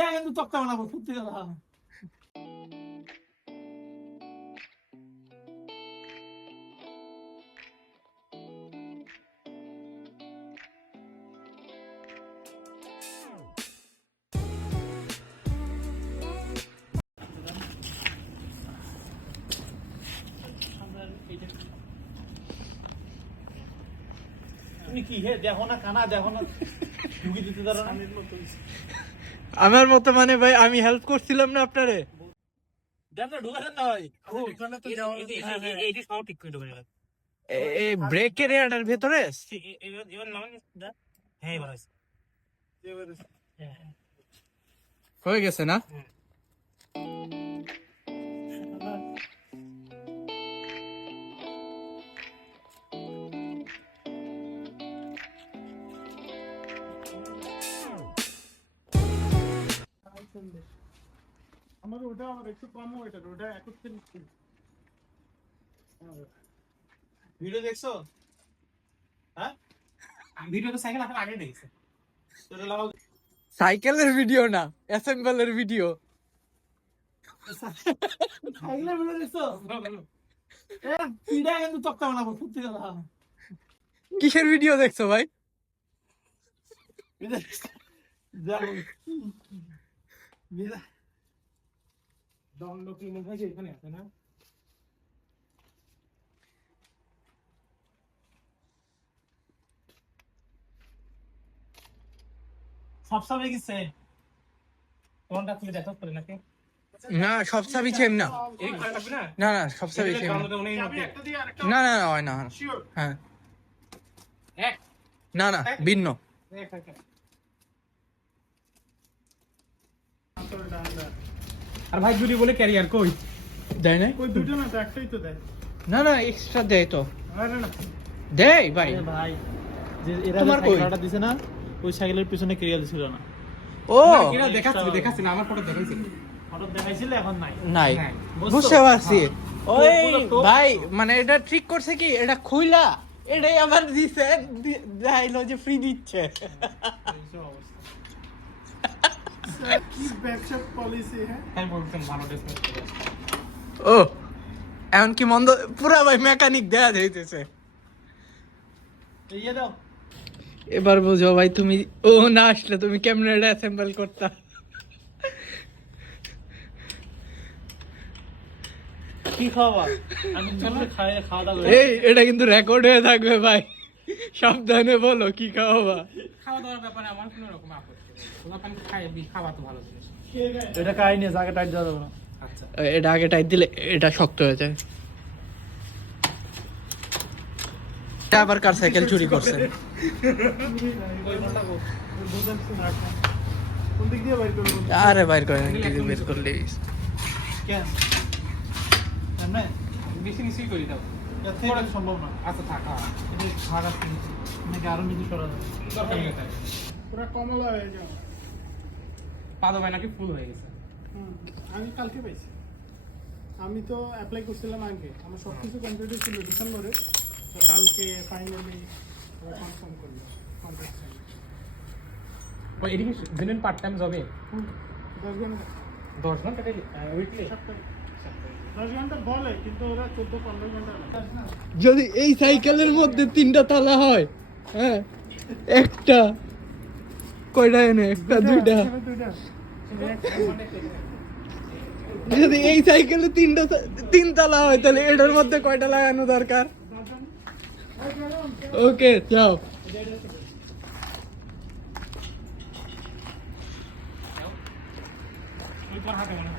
পিঠা কিন্তু তক্তা বানাবো সত্যি কথা। তুমি কি হে দেখো না কানা দেখো না ঢুকি দিতে পারো না আমার মতো মানে ভাই আমি হেল্প করছিলাম না আপনারে দেখো ঢুকাছেন না ভাই ওখানে তো যাও এই যে সব ঠিক করে ঢুকে গেল এই ব্রেকের এটার ভিতরে এবার নামান হ্যাঁ এবার আছে হয়ে গেছে না আমার ওটা একটু কম ওইটা ওটা 21 ভিডিও দেখছো হ্যাঁ ভিডিও তো সাইকেল আসার আগে দেখছে তোরা লাগাও সাইকেলের ভিডিও না অ্যাসেম্বলের ভিডিও সাইকেলের ভিডিও দেখছো এ পিড়া কিন্তু তক্তা বানাবো সত্যি কথা কিসের ভিডিও দেখছো ভাই যাবো বিদা দন্ড কি মনে হয় এখানে আছে না সবসময় গেছে কোনটা খুলে দেখো করে নাকি না সব চাবি সেম না এই করে রাখবি না না না সব চাবি সেম না না না হয় না হ্যাঁ এক না না ভিন্ন এক এক আর ভাই দুটি বলে ক্যারিয়ার কই দেয় না কই দুটো না তো একটাই তো দেয় না না এক্সট্রা দেয় তো আরে না দেয় ভাই ভাই যে এরা তোমার কই? সাইকেলটা দিছে না ওই সাইকেলের পিছনে ক্যারিয়ার ছিল না ও এরা দেখাচ্ছি না আমার ফটো দেখাইছিল ফটো দেখাইছিল এখন নাই নাই বুঝছো? বুঝতে পারছি ওই পুরো তো- ভাই মানে এটা ট্রিক করছে কি এটা খুইলা এটাই আবার দিছে যাইলো যে ফ্রি দিচ্ছে এইসব অবস্থা কি ব্যাকশপ পলিসি হ্যাঁ আমি বলতাম ভালো ডেসমেন্ট করে ও এমন কি মন্দ পুরা ভাই মেকানিক দেয়া যাইতেছে ইয়ে দাও এবার বুঝো ভাই তুমি ও না আসলে তুমি কেমনে এটা অ্যাসেম্বল করতা কি খাওয়া আমি চলে খাওয়া দাওয়া এই এটা কিন্তু রেকর্ড হয়ে থাকবে ভাই সাবধানে বলো কি খাওয়াবা খাওয়া দাওয়ার ব্যাপারে আমার কোনো রকম আপত্তি নেই তোমার কাছে খাওয়া তো ভালো জিনিস এটা খাই নিয়ে জায়গা টাইট দেওয়া যাবে না আচ্ছা এটা আগে টাইট দিলে এটা শক্ত হয়ে যায় এটা আবার কার সাইকেল চুরি করছে কোন দিক দিয়ে বাইর করব আরে বাইর করে বের করলে কেন না বেশি নিচেই করি দাও এটা সম্ভব না আচ্ছা থাকা এটা ভাড়া নাকি আরো নিচে সরা যাবে পুরো কমলা হয়ে যাবে পাদো ভাই নাকি ফুল হয়ে গেছে আমি কালকে পাইছি আমি তো অ্যাপ্লাই করছিলাম আগে আমার সব কিছু কমপ্লিট ছিল ডিসেম্বরে তো কালকে ফাইনালি কনফার্ম করলো কন্ট্রাক্ট ওই এদিকে জেনুইন পার্ট টাইম জবে 10 ঘন্টা 10 ঘন্টা উইকলি 10 ঘন্টা বলে কিন্তু ওরা 14-15 ঘন্টা না যদি এই সাইকেলের মধ্যে 3টা তালা হয় হ্যাঁ একটা কয়টা এনে একটা দুইটা যদি এই সাইকেলে 3 তালা হয় তাহলে এটার মধ্যে কয়টা লাগানো দরকার ওকে যাও ওই পর হাতে মনে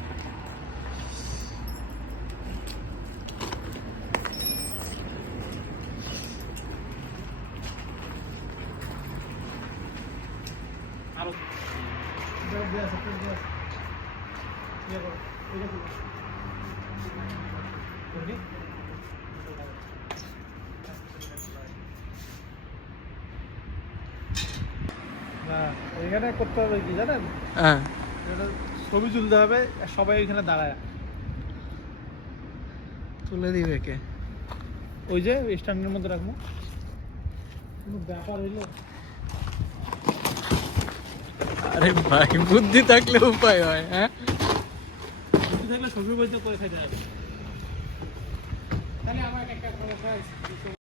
আরো এখানে করতে হবে কি জানেন হ্যাঁ ছবি তুলতে হবে সবাই এখানে দাঁড়ায় তুলে দিবে কে ওই যে স্ট্যান্ডের মধ্যে রাখবো কোনো ব্যাপার হইলো আরে ভাই বুদ্ধি থাকলে উপায় হয়, হ্যাঁ? বুদ্ধি থাকলে শ্বশুর বাড়িতে করে খাইতে হবে। তাহলে আমার একটা সমস্যা আছে